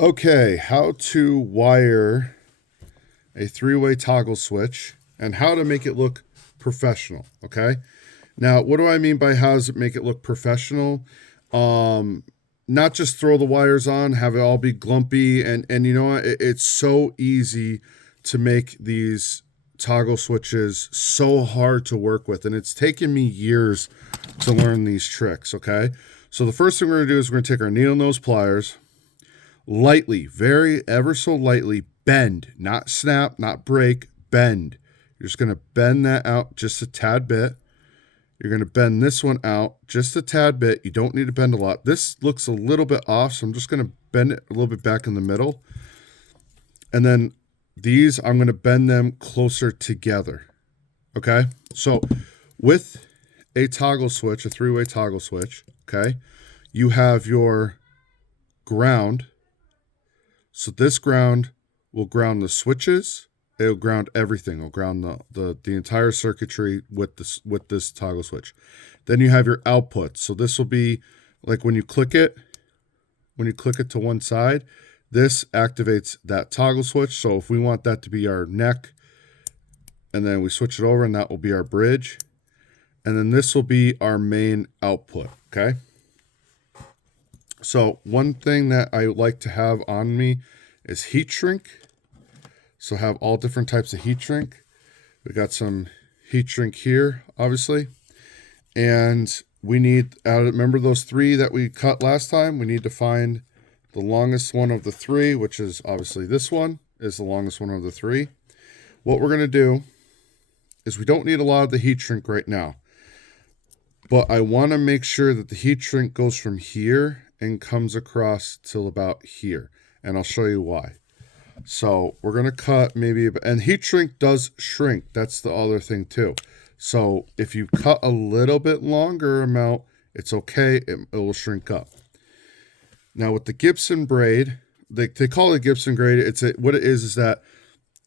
Okay, how to wire a three-way toggle switch and how to make it look professional. Okay, now what do I mean by how does it make it look professional? Um, Not just throw the wires on, have it all be glumpy, and you know what? It's so easy to make these toggle switches so hard to work with, and it's taken me years to learn these tricks. Okay, so the first thing we're gonna do is we're gonna take our needle nose pliers, lightly, very ever so lightly bend, not snap, not break, bend. You're just going to bend that out just a tad bit. You're going to bend this one out just a tad bit. You don't need to bend a lot. This looks a little bit off, so I'm just going to bend it a little bit back in the middle. And then these, I'm going to bend them closer together. Okay? So with a toggle switch, a three-way toggle switch, okay, you have your ground. So this ground will ground the switches. It'll ground everything. It'll ground the entire circuitry with this toggle switch. Then you have your output. So this will be like when you click it to one side, this activates that toggle switch. So if we want that to be our neck, and then we switch it over, and that will be our bridge. And then this will be our main output. Okay. So one thing that I like to have on me is heat shrink. So have all different types of heat shrink. We got some heat shrink here, obviously. And we need, remember those three that we cut last time? We need to find the longest one of the three, which is obviously this one is the longest one of the three. What we're going to do is we don't need a lot of the heat shrink right now. But I want to make sure that the heat shrink goes from here and comes across till about here. And I'll show you why. So we're going to cut maybe, and heat shrink does shrink. That's the other thing too. So if you cut a little bit longer amount, it's okay. It will shrink up. Now with the Gibson braid, they call it a Gibson braid. What it is that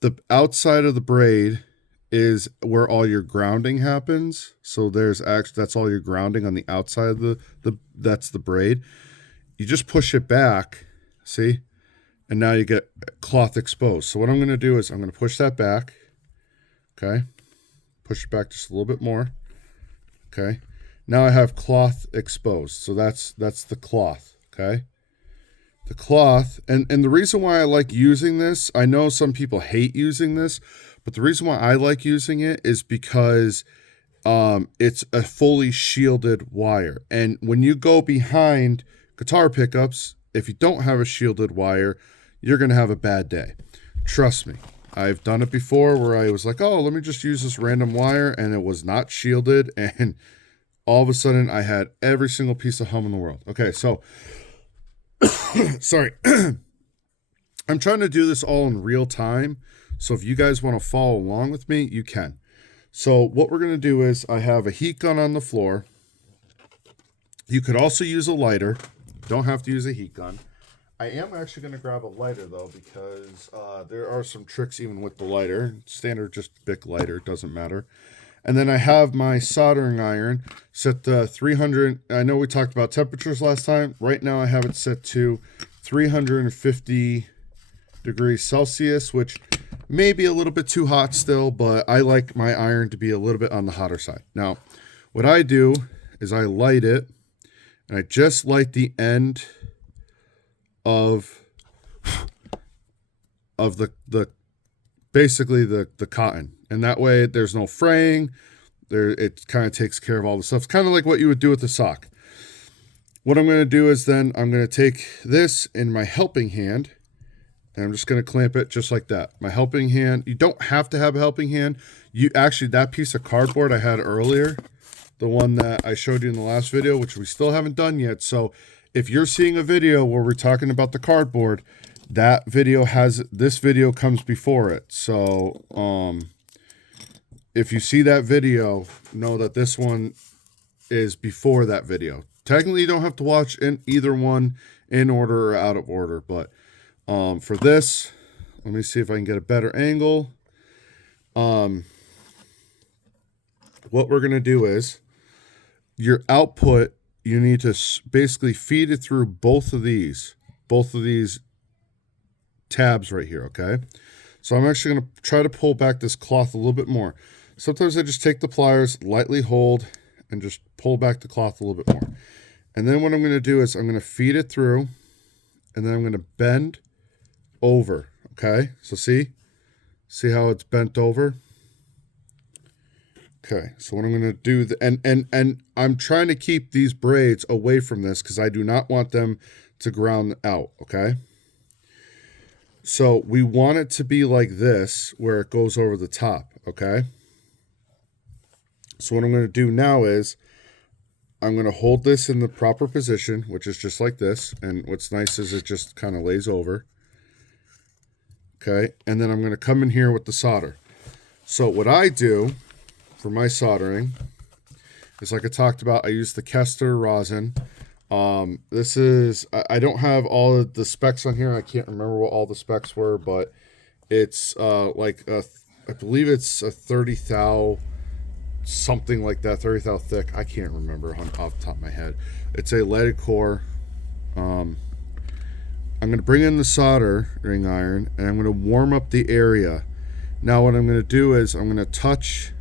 the outside of the braid is where all your grounding happens. So that's all your grounding on the outside of that's the braid. You just push it back, see? And now you get cloth exposed. So what I'm going to do is I'm going to push that back. Okay. Push it back just a little bit more. Okay. Now I have cloth exposed. So that's the cloth. Okay. The cloth. And the reason why I like using this, I know some people hate using this, but the reason why I like using it is because it's a fully shielded wire. And when you go behind guitar pickups, if you don't have a shielded wire, you're going to have a bad day. Trust me. I've done it before where I was like, oh, let me just use this random wire, and it was not shielded, and all of a sudden I had every single piece of hum in the world. Okay, so, sorry. I'm trying to do this all in real time, so if you guys want to follow along with me, you can. So what we're going to do is I have a heat gun on the floor. You could also use a lighter. Don't have to use a heat gun. I am actually going to grab a lighter, though, because there are some tricks even with the lighter. Standard just Bic lighter, doesn't matter. And then I have my soldering iron set to 300. I know we talked about temperatures last time. Right now I have it set to 350 degrees Celsius, which may be a little bit too hot still, but I like my iron to be a little bit on the hotter side. Now, what I do is I light it, and I just light the end of the basically the cotton, and that way there's no fraying. It kind of takes care of all the stuff. It's kind of like what you would do with the sock. What I'm going to do is then I'm going to take this in my helping hand, and I'm just going to clamp it just like that. My helping hand, you don't have to have a helping hand. You actually, that piece of cardboard I had earlier, the one that I showed you in the last video, which we still haven't done yet. So if you're seeing a video where we're talking about the cardboard, this video comes before it. So if you see that video, know that this one is before that video. Technically, you don't have to watch in either one in order or out of order, but for this, let me see if I can get a better angle. What we're going to do is your output, you need to basically feed it through both of these tabs right here, okay? So I'm actually going to try to pull back this cloth a little bit more. Sometimes I just take the pliers, lightly hold, and just pull back the cloth a little bit more. And then what I'm going to do is I'm going to feed it through, and then I'm going to bend over, okay? So see how it's bent over? Okay, so what I'm going to do, and I'm trying to keep these braids away from this because I do not want them to ground out, okay? So we want it to be like this, where it goes over the top, okay? So what I'm going to do now is I'm going to hold this in the proper position, which is just like this, and what's nice is it just kind of lays over, okay? And then I'm going to come in here with the solder. So what I do for my soldering is, like I talked about, I use the Kester rosin. This is, I don't have all of the specs on here. I can't remember what all the specs were, but it's like I believe it's a 30 thou, something like that, 30 thou thick. I can't remember off the top of my head. It's a leaded core. I'm going to bring in the soldering iron, and I'm going to warm up the area. Now what I'm going to do is I'm going to touch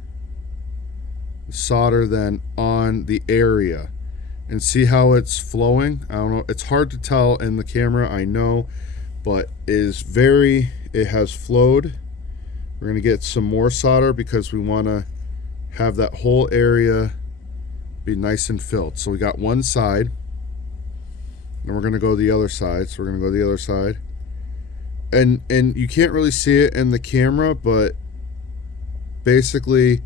solder then on the area and see how it's flowing. I don't know, it's hard to tell in the camera, I know, but it has flowed. We're going to get some more solder because we want to have that whole area be nice and filled. So we got one side, and we're going to go the other side. So we're going to go the other side, and you can't really see it in the camera, but basically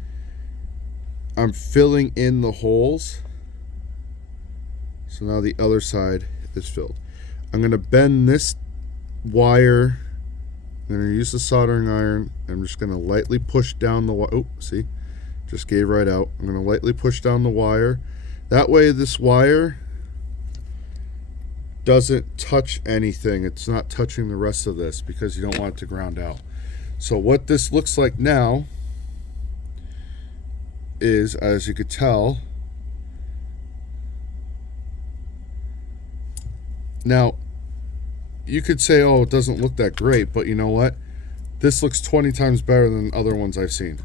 I'm filling in the holes. So now the other side is filled. I'm going to bend this wire. I'm going to use the soldering iron. I'm just going to lightly push down the wire. Oh, see? Just gave right out. I'm going to lightly push down the wire. That way this wire doesn't touch anything. It's not touching the rest of this because you don't want it to ground out. So what this looks like now is, as you could tell, now you could say, oh, it doesn't look that great, but you know what? This looks 20 times better than other ones I've seen.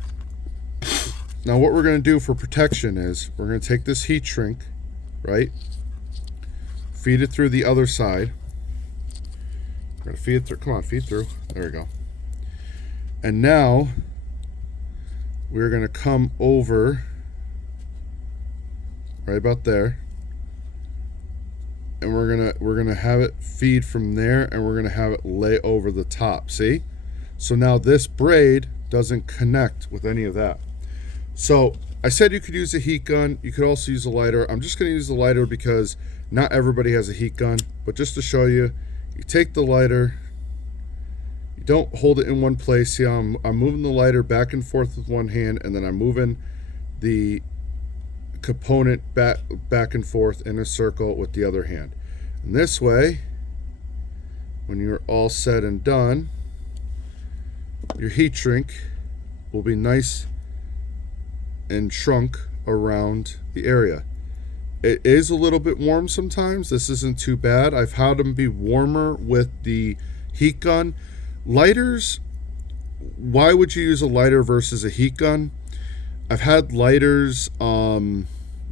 Now what we're going to do for protection is we're going to take this heat shrink, right? Feed it through the other side. We're going to feed it through. Come on, feed through. There we go. And now we're going to come over right about there, and we're gonna have it feed from there, and we're gonna have it lay over the top. See? So now this braid doesn't connect with any of that. So I said you could use a heat gun. You could also use a lighter. I'm just gonna use the lighter because not everybody has a heat gun. But just to show you, you take the lighter. You don't hold it in one place. See how I'm moving the lighter back and forth with one hand, and then I'm moving the component back and forth in a circle with the other hand. And this way, when you're all said and done, your heat shrink will be nice and shrunk around the area. It is a little bit warm sometimes. This isn't too bad. I've had them be warmer with the heat gun. Lighters, why would you use a lighter versus a heat gun? I've had lighters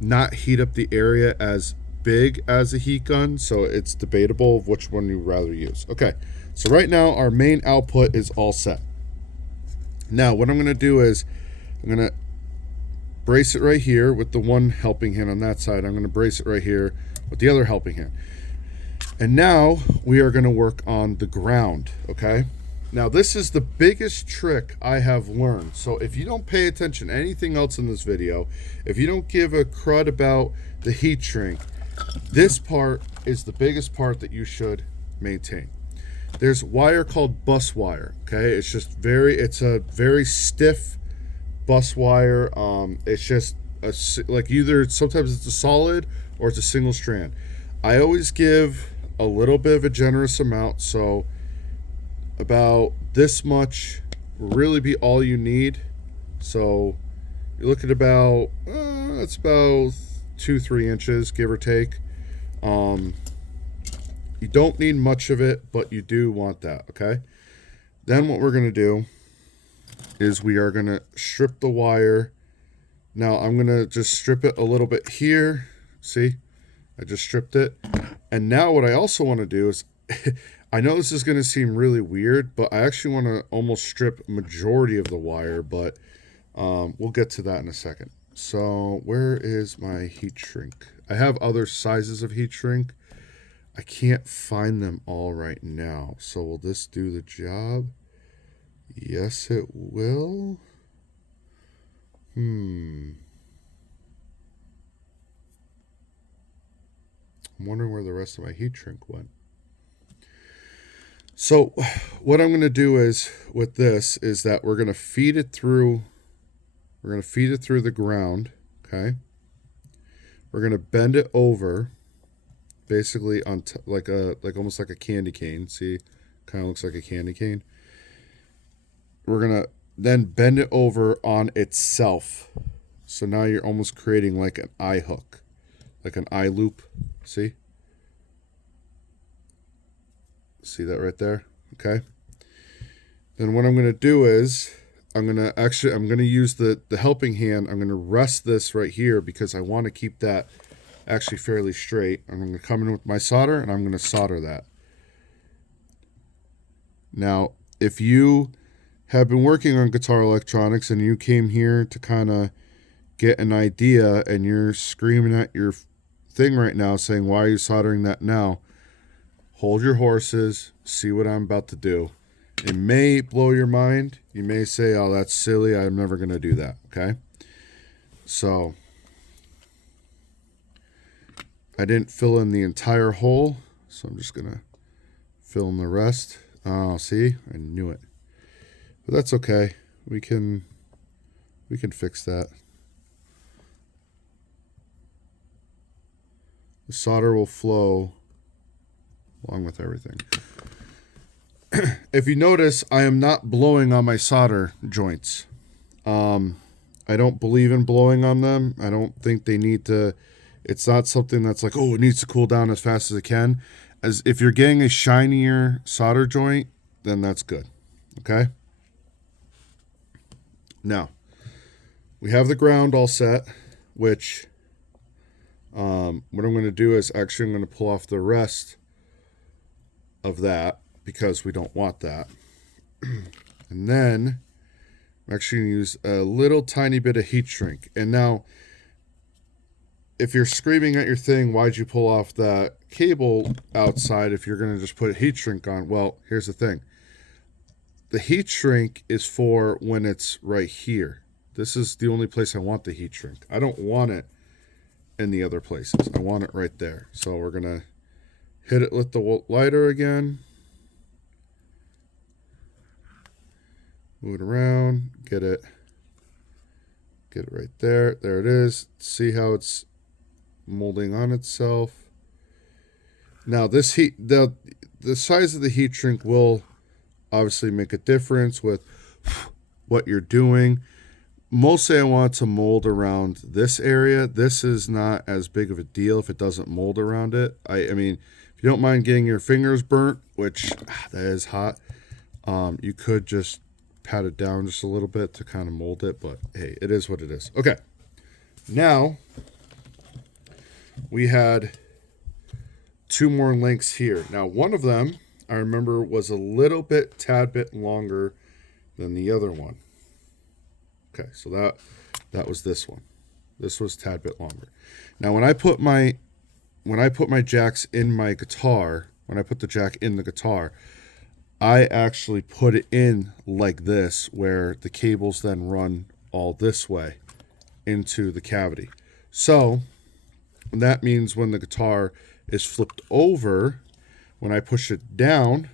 not heat up the area as big as a heat gun, so it's debatable of which one you'd rather use. Okay, so right now our main output is all set. Now what I'm going to do is I'm going to brace it right here with the one helping hand on that side. I'm going to brace it right here with the other helping hand. And now we are going to work on the ground, okay? Now this is the biggest trick I have learned. So if you don't pay attention to anything else in this video, if you don't give a crud about the heat shrink, this part is the biggest part that you should maintain. There's wire called bus wire, okay? It's a very stiff bus wire. It's just like either sometimes it's a solid or it's a single strand. I always give a little bit of a generous amount, so about this much will really be all you need. So you look at about it's about 2-3 inches, give or take. You You don't need much of it, but you do want that, okay? Then what we're going to do is we are going to strip the wire. Now I'm going to just strip it a little bit here. See? I just stripped it. And now what I also want to do is, I know this is going to seem really weird, but I actually want to almost strip majority of the wire, but we'll get to that in a second. So where is my heat shrink? I have other sizes of heat shrink. I can't find them all right now. So will this do the job? Yes, it will. I'm wondering where the rest of my heat shrink went. So what I'm going to do is with this is that we're going to feed it through. We're going to feed it through the ground. Okay. We're going to bend it over, basically on like almost like a candy cane. See, kind of looks like a candy cane. We're going to then bend it over on itself. So now you're almost creating like an eye hook, like an eye loop. See? See that right there? Okay. Then what I'm going to do is I'm going to use the helping hand. I'm going to rest this right here because I want to keep that actually fairly straight. I'm going to come in with my solder and I'm going to solder that. Now, if you have been working on guitar electronics and you came here to kind of get an idea and you're screaming at your thing right now saying, why are you soldering that now? Hold your horses, see what I'm about to do. It may blow your mind. You may say, oh, that's silly. I'm never going to do that. Okay. So I didn't fill in the entire hole. So I'm just going to fill in the rest. Oh, see, I knew it. But that's okay. We can fix that. The solder will flow along with everything. If you notice, I am not blowing on my solder joints. I don't believe in blowing on them. I don't think they need to. It's not something that's like, oh, it needs to cool down as fast as it can. As if you're getting a shinier solder joint, then that's good. Okay. Now, we have the ground all set, which what I'm going to do is actually I'm going to pull off the rest of that because we don't want that. And then I'm actually going to use a little tiny bit of heat shrink. And now, if you're screaming at your thing, why'd you pull off that cable outside if you're going to just put heat shrink on? Well, here's the thing. The heat shrink is for when it's right here. This is the only place I want the heat shrink. I don't want it in the other places. I want it right there. So we're going to hit it with the lighter again. Move it around. Get it right there. There it is. See how it's molding on itself. Now this heat, the size of the heat shrink will obviously make a difference with what you're doing. Mostly I want to mold around this area. This is not as big of a deal if it doesn't mold around it. I mean, if you don't mind getting your fingers burnt, which that is hot, you could just pat it down just a little bit to kind of mold it, but hey, it is what it is. Okay, now we had two more links here. Now one of them I remember was a tad bit longer than the other one. Okay, so that was this one. This was a tad bit longer. Now when I put my jacks in my guitar, when I put the jack in the guitar, I actually put it in like this, where the cables then run all this way into the cavity. So that means when the guitar is flipped over, when I push it down,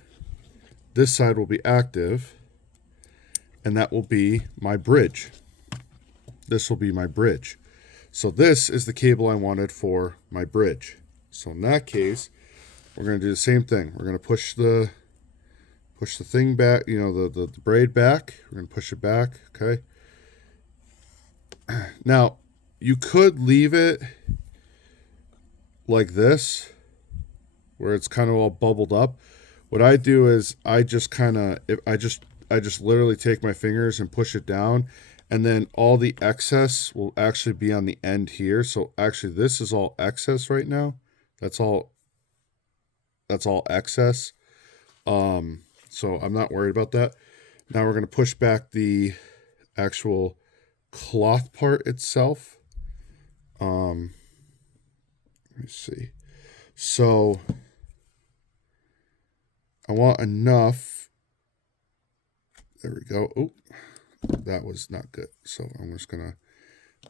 this side will be active, and that will be my bridge. This will be my bridge. So this is the cable I wanted for my bridge. So in that case, we're going to do the same thing. We're going to push the thing back, the braid back. We're going to push it back, okay? Now, you could leave it like this, where it's kind of all bubbled up, what I do is I just literally take my fingers and push it down, and then all the excess will actually be on the end here. So actually this is all excess right now. That's all excess. So I'm not worried about that. Now we're going to push back the actual cloth part itself. Let me see. So I want enough. There we go. Oh, that was not good. So I'm just going to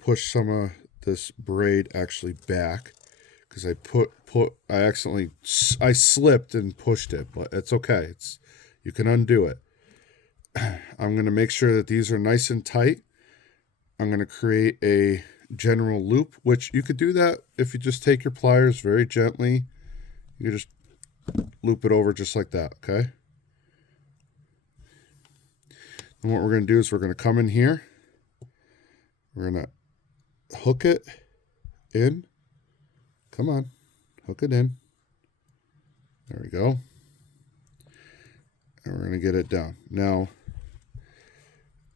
push some of this braid actually back, because I slipped and pushed it, but it's okay. You can undo it. I'm going to make sure that these are nice and tight. I'm going to create a general loop, which you could do that if you just take your pliers very gently. You can just loop it over just like that, okay? And what we're going to do is we're going to come in here. We're going to hook it in. Come on, hook it in. There we go. And we're going to get it down. Now,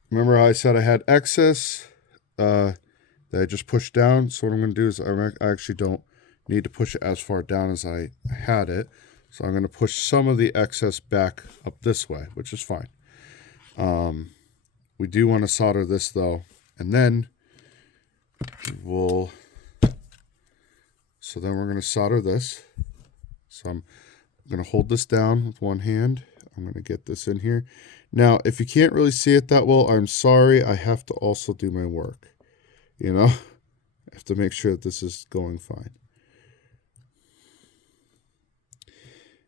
remember how I said I had excess that I just pushed down? So what I'm going to do is I actually don't need to push it as far down as I had it. So I'm going to push some of the excess back up this way, which is fine. We do want to solder this though, and then we're going to solder this. So I'm going to hold this down with one hand. I'm going to get this in here. Now, if you can't really see it that well, I'm sorry. I have to also do my work. You know, I have to make sure that this is going fine.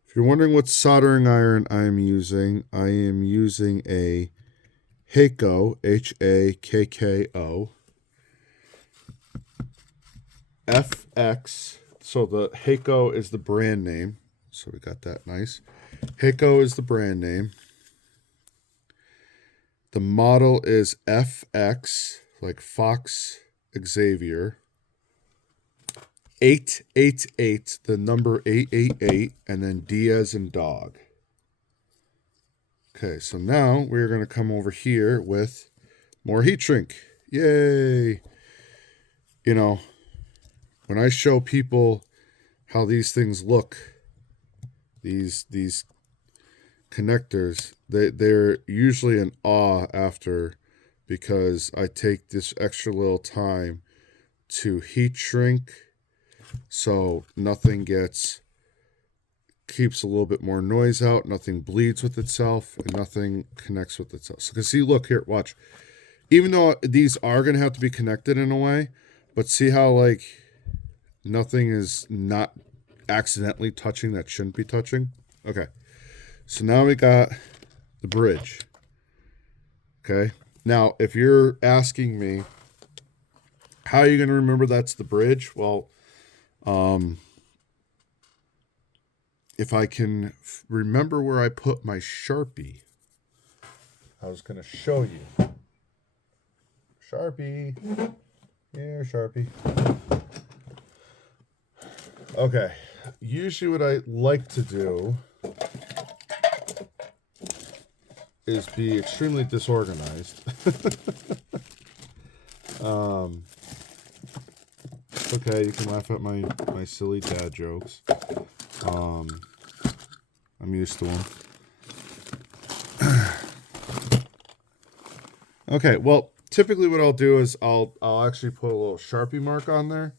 If you're wondering what soldering iron I am using a Hakko, Hakko, FX. So the Hakko is the brand name. So we got that nice. Hakko is the brand name. The model is FX, like Fox Xavier. 888, the number 888, and then D as in dog. Okay, so now we're going to come over here with more heat shrink. Yay! You know, when I show people how these things look, these connectors, they're usually in awe after, because I take this extra little time to heat shrink so nothing keeps a little bit more noise out, nothing bleeds with itself, and nothing connects with itself. So you can see, look here, watch. Even though these are going to have to be connected in a way, but see how like nothing is not accidentally touching that shouldn't be touching? Okay. So now we got the bridge. Okay. Now, if you're asking me, how are you going to remember that's the bridge? Well, if I can remember where I put my Sharpie, I was going to show you. Sharpie. Here, Sharpie. Okay. Usually what I like to do is be extremely disorganized. Okay, you can laugh at my silly dad jokes. I'm used to them. Okay, well, typically what I'll do is I'll actually put a little Sharpie mark on there.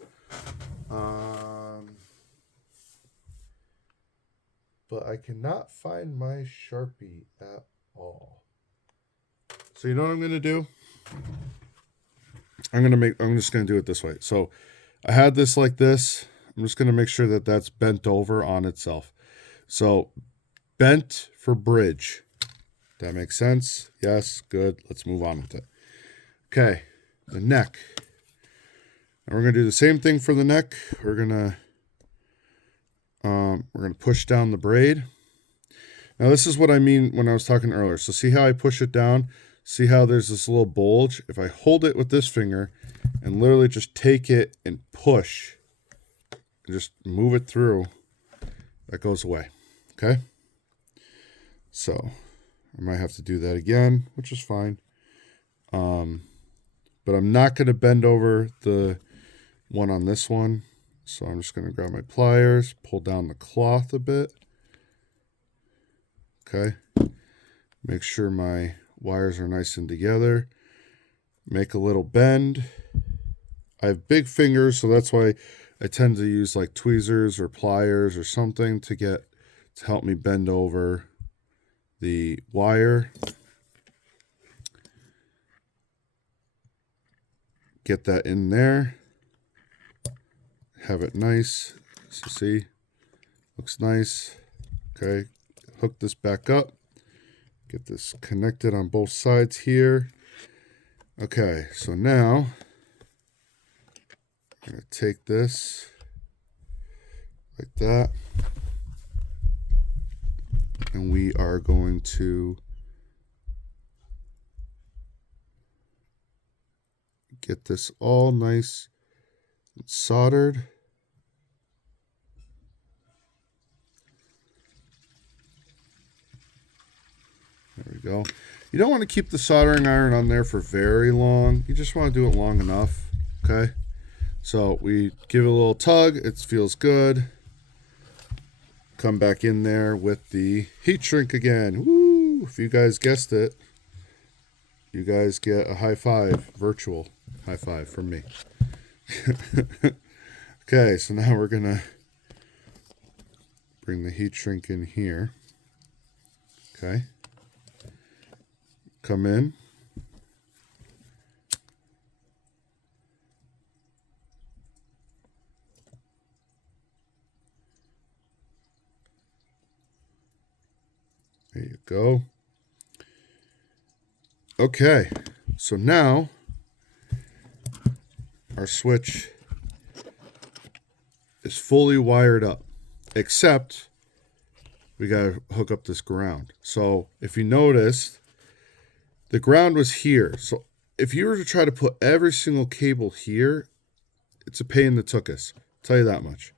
But I cannot find my Sharpie at all. So you know what I'm going to do? I'm just going to do it this way. So I had this like this. I'm just going to make sure that that's bent over on itself. So bent for bridge. That makes sense? Yes, good. Let's move on with it. Okay, the neck. And we're going to do the same thing for the neck. We're going to push down the braid. Now this is what I mean when I was talking earlier. So see how I push it down? See how there's this little bulge? If I hold it with this finger and literally just take it and push, and just move it through, that goes away. Okay? So I might have to do that again, which is fine. But I'm not going to bend over the one on this one. So I'm just going to grab my pliers, pull down the cloth a bit. Okay. Make sure my wires are nice and together. Make a little bend. I have big fingers, so that's why I tend to use like tweezers or pliers or something to help me bend over the wire. Get that in there. Have it nice. So see, looks nice. Okay, hook this back up. Get this connected on both sides here. Okay, so now I'm going to take this like that. And we are going to get this all nice and soldered. There we go. You don't want to keep the soldering iron on there for very long. You just want to do it long enough. Okay. So we give it a little tug. It feels good. Come back in there with the heat shrink again. Woo! If you guys guessed it, you guys get a high five, virtual high five from me. Okay, so now we're going to bring the heat shrink in here. Okay. Come in. There you go. Okay, so now our switch is fully wired up, except we got to hook up this ground. So if you noticed, the ground was here. So if you were to try to put every single cable here, it's a pain in the tuchus. I'll tell you that much.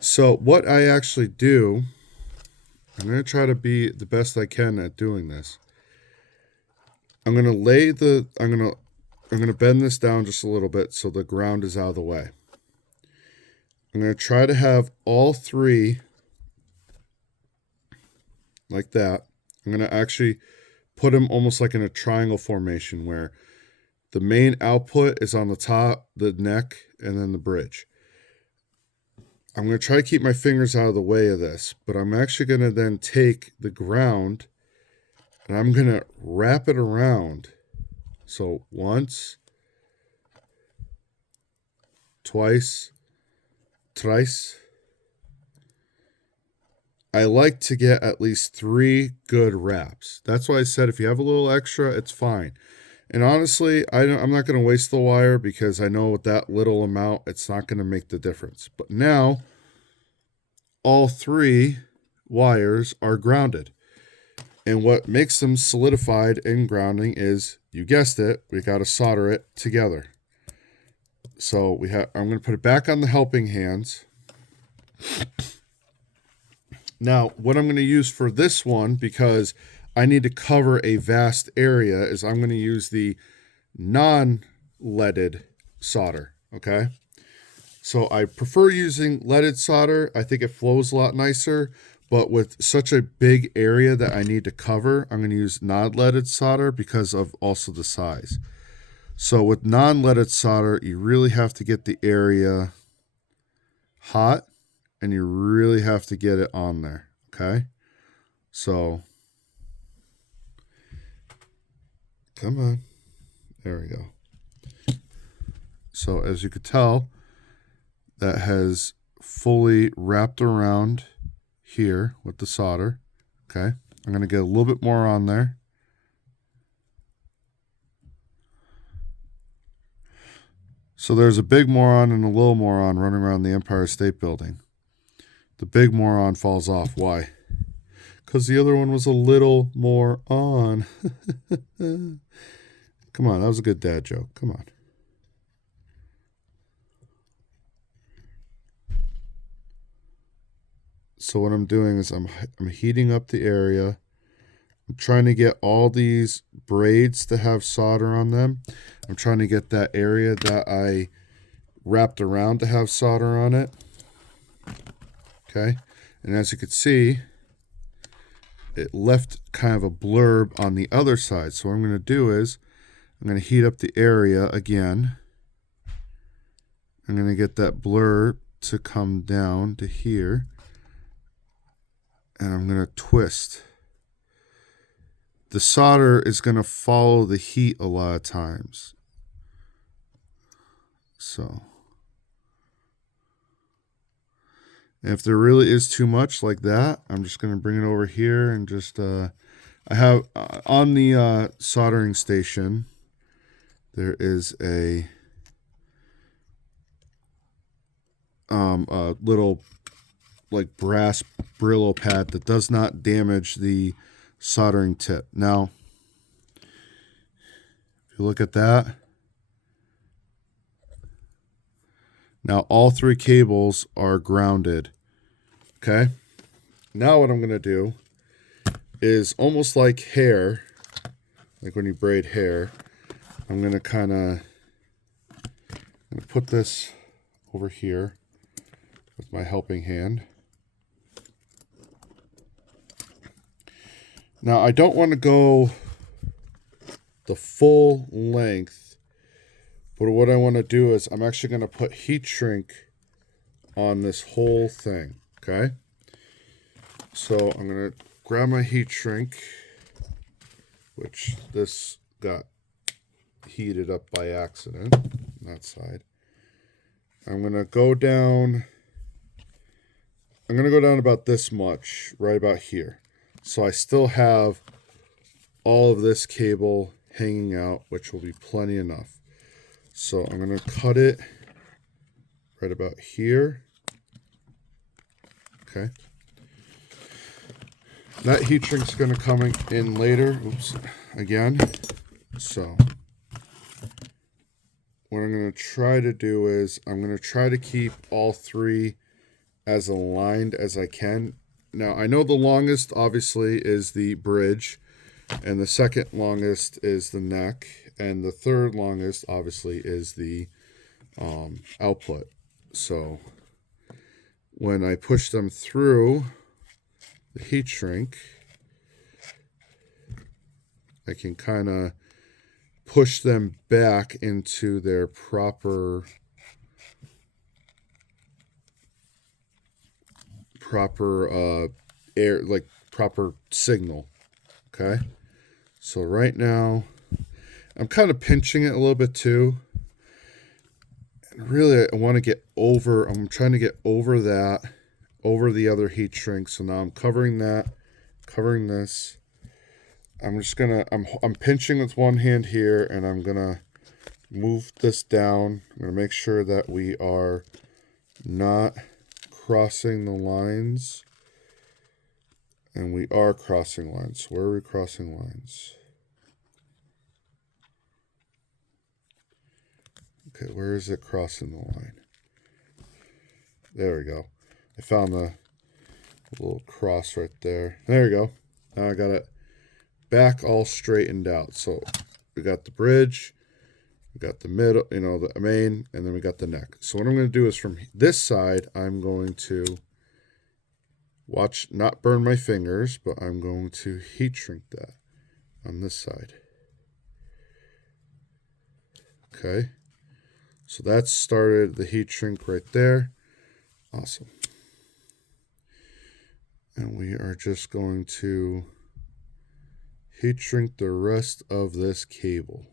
So what I actually do, I'm going to try to be the best I can at doing this. I'm going to bend this down just a little bit so the ground is out of the way. I'm going to try to have all three like that. I'm going to actually put them almost like in a triangle formation where the main output is on the top, the neck, and then the bridge. I'm going to try to keep my fingers out of the way of this, but I'm actually going to then take the ground and I'm going to wrap it around. So once, twice, thrice. I like to get at least 3 good wraps. That's why I said if you have a little extra, it's fine. And honestly, I'm not going to waste the wire because I know with that little amount, it's not going to make the difference. But now, all 3 wires are grounded. And what makes them solidified and grounding is, you guessed it, we got to solder it together. So I'm going to put it back on the helping hands. Now, what I'm going to use for this one, because I need to cover a vast area, is I'm going to use the non-leaded solder, okay? So I prefer using leaded solder. I think it flows a lot nicer, but with such a big area that I need to cover, I'm going to use non-leaded solder because of also the size. So with non-leaded solder, you really have to get the area hot and you really have to get it on there, okay? So, come on. There we go. So as you could tell, that has fully wrapped around here with the solder, okay? I'm going to get a little bit more on there. So there's a big moron and a little moron running around the Empire State Building. The big moron falls off. Why? Because the other one was a little more on. Come on, that was a good dad joke. Come on. So what I'm doing is I'm heating up the area. I'm trying to get all these braids to have solder on them. I'm trying to get that area that I wrapped around to have solder on it. Okay. And as you can see, it left kind of a blurb on the other side. So what I'm going to do is I'm going to heat up the area again. I'm going to get that blur to come down to here. And I'm going to twist. The solder is going to follow the heat a lot of times. So if there really is too much like that, I'm just going to bring it over here and just, I have on the soldering station, there is a little like brass Brillo pad that does not damage the soldering tip. Now, if you look at that, now all 3 cables are grounded. Okay. Now what I'm going to do is almost like hair, like when you braid hair, I'm going to kind of put this over here with my helping hand. Now I don't want to go the full length, but what I want to do is I'm actually going to put heat shrink on this whole thing. Okay. So I'm going to grab my heat shrink, which this got heated up by accident on that side. I'm going to go down about this much, right about here. So I still have all of this cable hanging out, which will be plenty enough. So I'm going to cut it right about here. Okay. That heat shrink's going to come in later. Oops, again. So what I'm going to try to do is I'm going to try to keep all 3 as aligned as I can. Now, I know the longest, obviously, is the bridge, and the second longest is the neck, and the third longest, obviously, is the output. So when I push them through the heat shrink, I can kind of push them back into their proper air, like proper signal. Okay. So right now I'm kind of pinching it a little bit too. And really I want to get over, I'm trying to get over that, over the other heat shrink. So now I'm covering that, covering this. I'm just gonna, I'm pinching with one hand here, and I'm gonna move this down. I'm gonna make sure that we are not crossing the lines. And we are crossing lines. Where are we crossing lines? Okay, where is it crossing the line? There we go. I found the little cross right there. There we go. Now I got it back all straightened out. So we got the bridge, we got the middle, the main, and then we got the neck. So what I'm going to do is from this side, I'm going to watch not burn my fingers, but I'm going to heat shrink that on this side. Okay. So that started the heat shrink right there. Awesome. And we are just going to heat shrink the rest of this cable.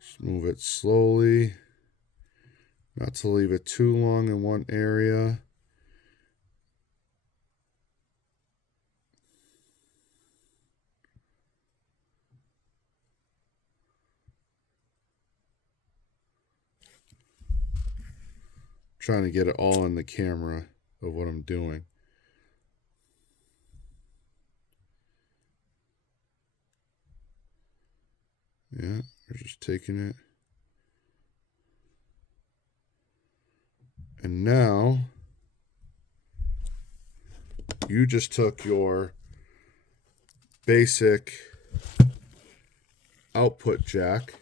Just move it slowly, not to leave it too long in one area. Trying to get it all in the camera of what I'm doing. Yeah, we're just taking it. And now you just took your basic output jack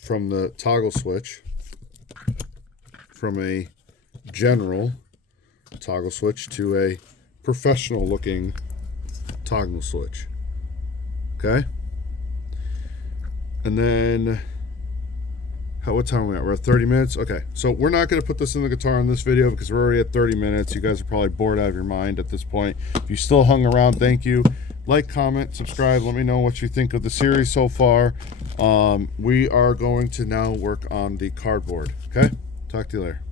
from the toggle switch, from a general toggle switch to a professional looking toggle switch. Okay? And then what time are we at? We're at 30 minutes. Okay, so we're not going to put this in the guitar in this video because we're already at 30 minutes. You guys are probably bored out of your mind at this point. If you still hung around, thank you. Like, comment, subscribe. Let me know what you think of the series so far. We are going to now work on the cardboard. Okay, talk to you later.